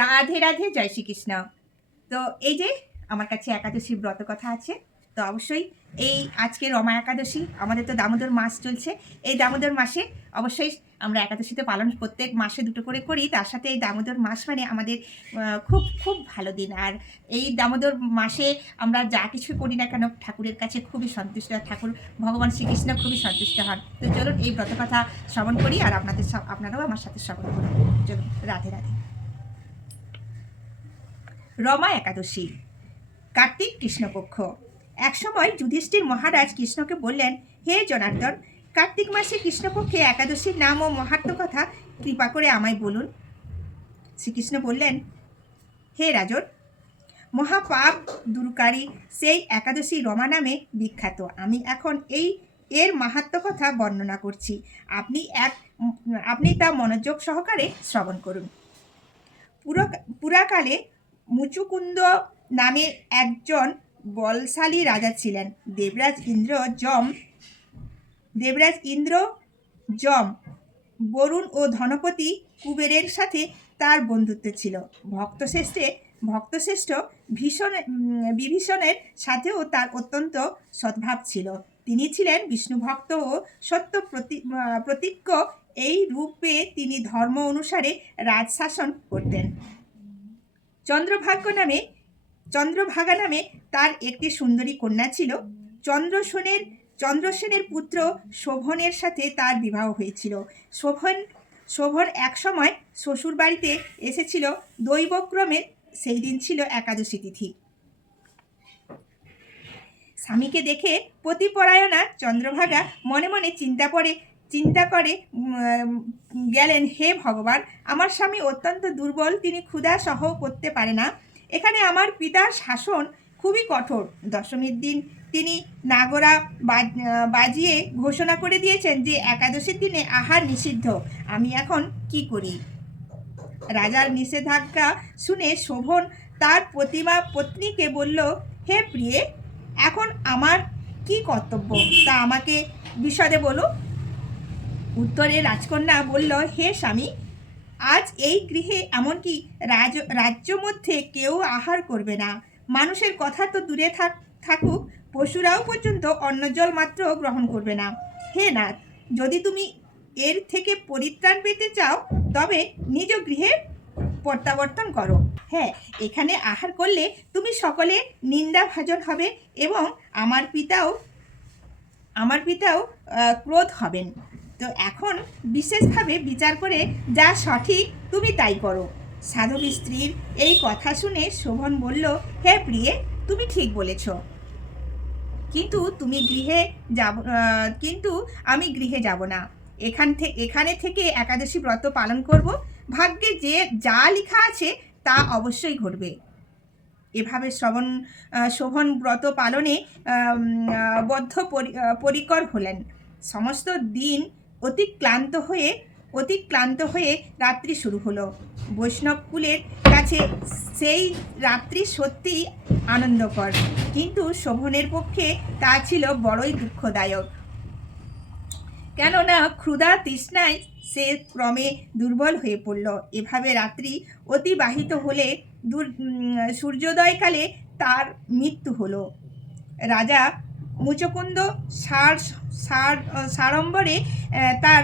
রাধে রাধে জয় শ্রীকৃষ্ণ। তো এই যে আমার কাছে একাদশী ব্রত কথা আছে, তো অবশ্যই এই আজকে রমা একাদশী, আমাদের তো দামোদর মাস চলছে, এই দামোদর মাসে অবশ্যই আমরা একাদশীতে পালন প্রত্যেক মাসে দুটো করে করি, তার সাথে এই দামোদর মাস মানে আমাদের খুব খুব ভালো দিন। আর এই দামোদর মাসে আমরা যা কিছু করি না কেন, ঠাকুরের কাছে খুবই সন্তুষ্ট ঠাকুর, ভগবান শ্রীকৃষ্ণ খুবই সন্তুষ্ট হন। তো চলুন এই ব্রত কথা শ্রবণ করি, আর আপনাদের আপনারাও আমার সাথে শ্রবণ করুন। চলুন, রাধে রাধে। রমা একাদশী। কার্তিক কৃষ্ণপক্ষ। একসময় যুধিষ্ঠির মহারাজ কৃষ্ণকে বললেন, হে জনার্দন, কার্তিক মাসে কৃষ্ণপক্ষে একাদশীর নাম ও মাহাত্ম কথা কৃপা করে আমায় বলুন। শ্রীকৃষ্ণ বললেন, হে রাজন, মহাপাপ দূরকারী সেই একাদশী রমা নামে বিখ্যাত। আমি এখন এই, এর মাহাত্ম কথা বর্ণনা করছি। আপনি এক, আপনি তা মনোযোগ সহকারে শ্রবণ করুন। পুরো পুরাকালে মুচুকুন্দ নামে একজন বলশালী রাজা ছিলেন। দেবরাজ ইন্দ্র যম, দেবরাজ ইন্দ্র যম বরুণ ও ধনপতি কুবেরের সাথে তার বন্ধুত্ব ছিল। ভক্তশ্রেষ্ঠে, ভক্তশ্রেষ্ঠ ভীষণ, বিভীষণের সাথেও তার অত্যন্ত সদ্ভাব ছিল। তিনি ছিলেন বিষ্ণু ভক্ত ও সত্য প্রতিজ্ঞ এই রূপে তিনি ধর্ম অনুসারে রাজশাসন করতেন। চন্দ্রভাগ্য নামে, চন্দ্রভাগা নামে তার একটি সুন্দরী কন্যা ছিল। চন্দ্রসেনের চন্দ্রসেনের পুত্র শোভনের সাথে তার বিবাহ হয়েছিল। শোভন শোভন একসময় শ্বশুর বাড়িতে এসেছিল। দৈবক্রমে সেই দিন ছিল একাদশী তিথি। স্বামীকে দেখে পতিপরায়ণা চন্দ্রভাগা মনে মনে চিন্তা করে চিন্তা করে গেলেন, হে ভগবান, আমার স্বামী অত্যন্ত দুর্বল, তিনি ক্ষুধা সহ করতে পারে না। এখানে আমার পিতার শাসন খুবই কঠোর। দশমীর দিন তিনি নাগরা বাজ- বাজিয়ে ঘোষণা করে দিয়েছেন যে, একাদশীর দিনে আহার নিষিদ্ধ। আমি এখন কি করি? রাজার নিষেধাজ্ঞা শুনে শোভন তার প্রতিমা পত্নীকে বলল, হে প্রিয়ে, এখন আমার কি কর্তব্য? তা আমাকে বিশদে বলো। উত্তরে রাজকন্যা বলল, হে স্বামী, আজ এই গৃহে এমনকি রাজ, রাজ্য মধ্যে কেউ আহার করবে না। মানুষের কথা তো দূরে থাক, থাকুক, পশুরাও পর্যন্ত অন্ন জল মাত্র গ্রহণ করবে না। হে নাথ, যদি তুমি এর থেকে পরিত্রাণ পেতে চাও, তবে নিজ গৃহে প্রত্যাবর্তন করো। হ্যাঁ এখানে আহার করলে তুমি সকলে নিন্দা ভাজন হবে এবং আমার পিতাও আমার পিতাও ক্রোধ হবেন। তো এখন বিশেষভাবে বিচার করে যা সঠিক, তুমি তাই করো। সাধবী স্ত্রীর এই কথা শুনে শোভন বলল, হে প্রিয়ে, তুমি ঠিক বলেছ। কিন্তু তুমি গৃহে যাব কিন্তু আমি গৃহে যাব না। এখান থেকে এখানে থেকে একাদশী ব্রত পালন করব। ভাগ্যে যে যা লেখা আছে, তা অবশ্যই ঘটবে। এভাবে শ্রবণ শোভন ব্রত পালনে বদ্ধ পরি- পরিকর হলেন। সমস্ত দিন অতি ক্লান্ত হয়ে অতি ক্লান্ত হয়ে রাত্রি শুরু হলো। বৈষ্ণবকুলের কাছে সেই রাত্রি সত্যিই আনন্দকর। কিন্তু শোভনের পক্ষে তা ছিল বড়ই দুঃখদায়ক। কেননা ক্ষুধা তৃষ্ণায় সে ক্রমে দুর্বল হয়ে পড়ল। এভাবে রাত্রি অতিবাহিত হলে সূর্যোদয়কালে তার মৃত্যু হলো। রাজা মুচকুন্দ সার সার সাড়ম্বরে তার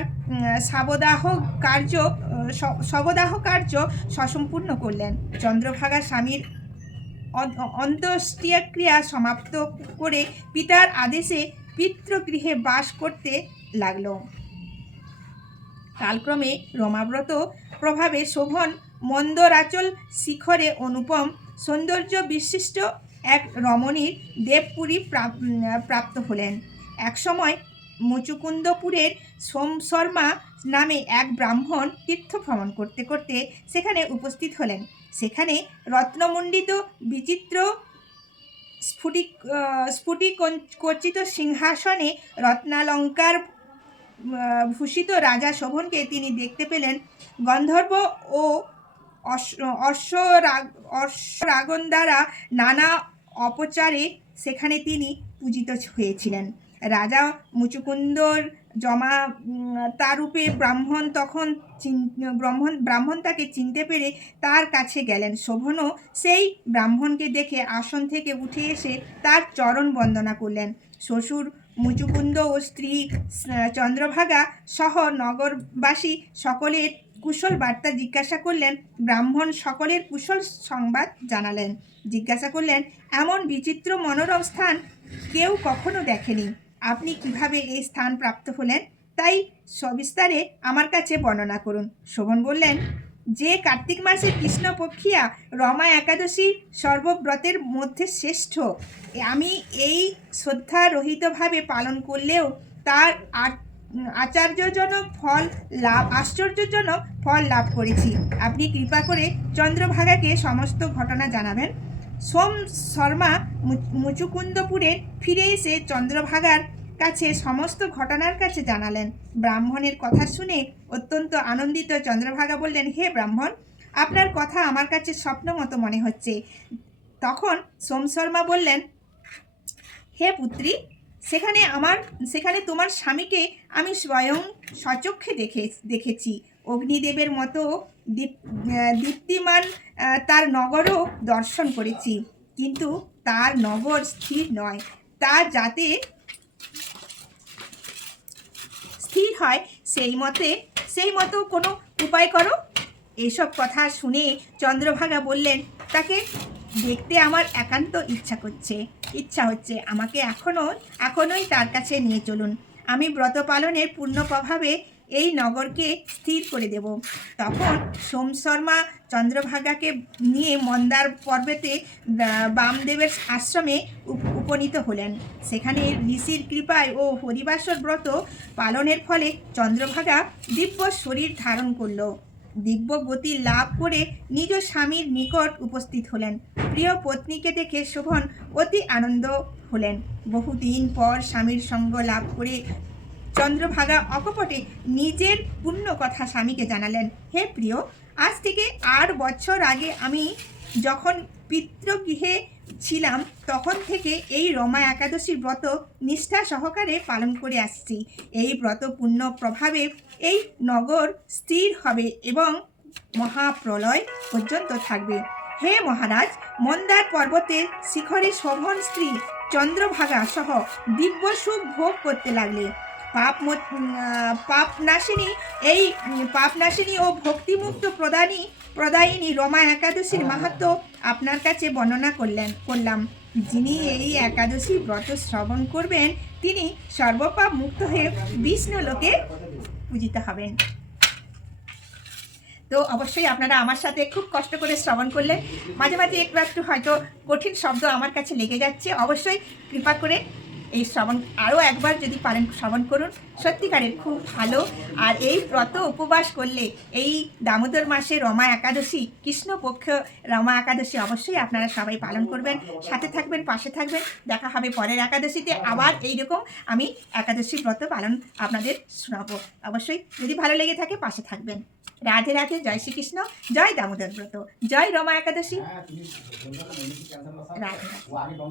সাবদাহ কার্য আহ, স- শবদাহ কার্য সসম্পূর্ণ করলেন। চন্দ্রভাগা স্বামীর অন- অন্ত্যেষ্টিক্রিয়া সমাপ্ত করে পিতার আদেশে পিতৃগৃহে বাস করতে লাগল। কালক্রমে রমাব্রত প্রভাবে শোভন মন্দরাচল শিখরে অনুপম সৌন্দর্য বিশিষ্ট এক রমণীর দেবপুরী প্রাপ- প্রাপ্ত হলেন। একসময় মুচুকুন্দপুরের সোম শর্মা নামে এক ব্রাহ্মণ তীর্থ ভ্রমণ করতে করতে সেখানে উপস্থিত হলেন। সেখানে রত্নমণ্ডিত বিচিত্র স্ফুটিক আহ, স্ফুটিক কর্চিত সিংহাসনে রত্নালঙ্কার ভূষিত রাজা শোভনকে তিনি দেখতে পেলেন। গন্ধর্ব ও অশ্ব অশ্বরাগন দ্বারা নানা অপচারে সেখানে তিনি পূজিত হয়েছিলেন। রাজা মুচুকুন্দর জমা তার রূপে ব্রাহ্মণ তখন ব্রাহ্মণ ব্রাহ্মণ তাকে চিনতে পেরে তার কাছে গেলেন। শোভনও সেই ব্রাহ্মণকে দেখে আসন থেকে উঠে এসে তার চরণ বন্দনা করলেন। শ্বশুর মুচুকুন্দ ও স্ত্রী চন্দ্রভাগা সহ নগরবাসী সকলের কুশল বার্তা জিজ্ঞাসা করলেন, ব্রাহ্মণ সকলের কুশল সংবাদ জানালেন। জিজ্ঞাসা করলেন, এমন বিচিত্র মনোরম স্থান কেউ কখনো দেখেনি। আপনি কীভাবে এই স্থান প্রাপ্ত হলেন? তাই সবিস্তারে আমার কাছে বর্ণনা করুন। শোভন বললেন, যে কার্তিক মাসের কৃষ্ণপক্ষিয়া রমা একাদশী সর্বব্রতের মধ্যে শ্রেষ্ঠ। আমি এই শ্রদ্ধারহিতভাবে পালন করলেও তার আর আচার্যজনক ফল লাভ, আশ্চর্যজনক ফল লাভ করেছি। আপনি কৃপা করে চন্দ্রভাগাকে সমস্ত ঘটনা জানাবেন। সোম শর্মা মুচুকুন্দপুরে ফিরে এসে চন্দ্রভাগার কাছে সমস্ত ঘটনার কাছে জানালেন। ব্রাহ্মণের কথা শুনে অত্যন্ত আনন্দিত চন্দ্রভাগা বললেন, হে ব্রাহ্মণ, আপনার কথা আমার কাছে স্বপ্ন মতো মনে হচ্ছে। তখন সোম শর্মা বললেন, হে পুত্রী সেখানে আমার, সেখানে তোমার স্বামীকে আমি স্বয়ং সচক্ষে দেখে, দেখেছি। অগ্নিদেবের মতো দীপ দীপ্তিমান তার নগরও দর্শন করেছি। কিন্তু তার নগর স্থির নয়। তা যাতে স্থির হয়, সেই মতে, সেই মতো কোনো উপায় করো? এসব কথা শুনে চন্দ্রভাগা বললেন, তাকে দেখতে আমার একান্ত ইচ্ছা করছে। ইচ্ছা হচ্ছে। আমাকে এখনও, এখনই তার কাছে নিয়ে চলুন। আমি ব্রত পালনের পূর্ণ প্রভাবে এই নগরকে স্থির করে দেব। তখন সোম শর্মা চন্দ্রভাগাকে নিয়ে মন্দার পর্বতে বামদেবের আশ্রমে উপ- উপনীত হলেন। সেখানে ঋষির কৃপায় ও হরিবাসর ব্রত পালনের ফলে চন্দ্রভাগা দিব্য শরীর ধারণ করল। দিব্য গতি লাভ করে নিজ স্বামীর নিকট উপস্থিত হলেন। প্রিয় পত্নীকে দেখে শোভন অতি আনন্দ হলেন। বহুদিন পর স্বামীর সঙ্গ লাভ করে চন্দ্রভাগা অকপটে নিজের পূর্ণ কথা স্বামীকে জানালেন, হে প্রিয়, আজ থেকে আট বছর আগে আমি যখন পিতৃগৃহে ছিলাম, তখন থেকে এই রমা একাদশীর ব্রত নিষ্ঠা সহকারে পালন করে আসছি। এই ব্রত পূর্ণ প্রভাবে এই নগর স্থির হবে এবং মহাপ্রলয় পর্যন্ত থাকবে। হে মহারাজ, মন্দার পর্বতের শিখরে শোভন স্ত্রী চন্দ্রভাগা সহ দিব্য সুখ ভোগ করতে লাগলে। পাপ মো- আহ, পাপ নাশিনী এই উম, পাপ নাশিনী ও ভক্তিমুক্ত প্রদানী প্রদায়িনী রমা একাদশীর মাহাত্ম আপনার কাছে বর্ণনা করলেন করলাম। যিনি এই একাদশী ব্রত শ্রবণ করবেন তিনি সর্বপাপ মুক্ত হয়ে বিষ্ণু লোকে পূজিত হবেন। তো অবশ্যই আপনারা আমার সাথে খুব কষ্ট করে শ্রবণ করলেন। মাঝে মাঝে একটু একটু হয়তো কঠিন শব্দ আমার কাছে লেগে যাচ্ছে। অবশ্যই কৃপা করে এই শ্রবণ আরও একবার যদি পালন শ্রবণ করুন। সত্যিকারের খুব ভালো। আর এই ব্রত উপবাস করলে এই দামোদর মাসে রমা একাদশী কৃষ্ণপক্ষ রমা একাদশী অবশ্যই আপনারা সবাই পালন করবেন। সাথে থাকবেন পাশে থাকবেন। দেখা হবে পরের একাদশীতে। আবার এইরকম আমি একাদশী ব্রত পালন আপনাদের শোনাবো। অবশ্যই যদি ভালো লেগে থাকে পাশে থাকবেন। রাধে রাধে জয় শ্রীকৃষ্ণ জয় দামোদর ব্রত জয় রমা একাদশী। রাধে রাধে।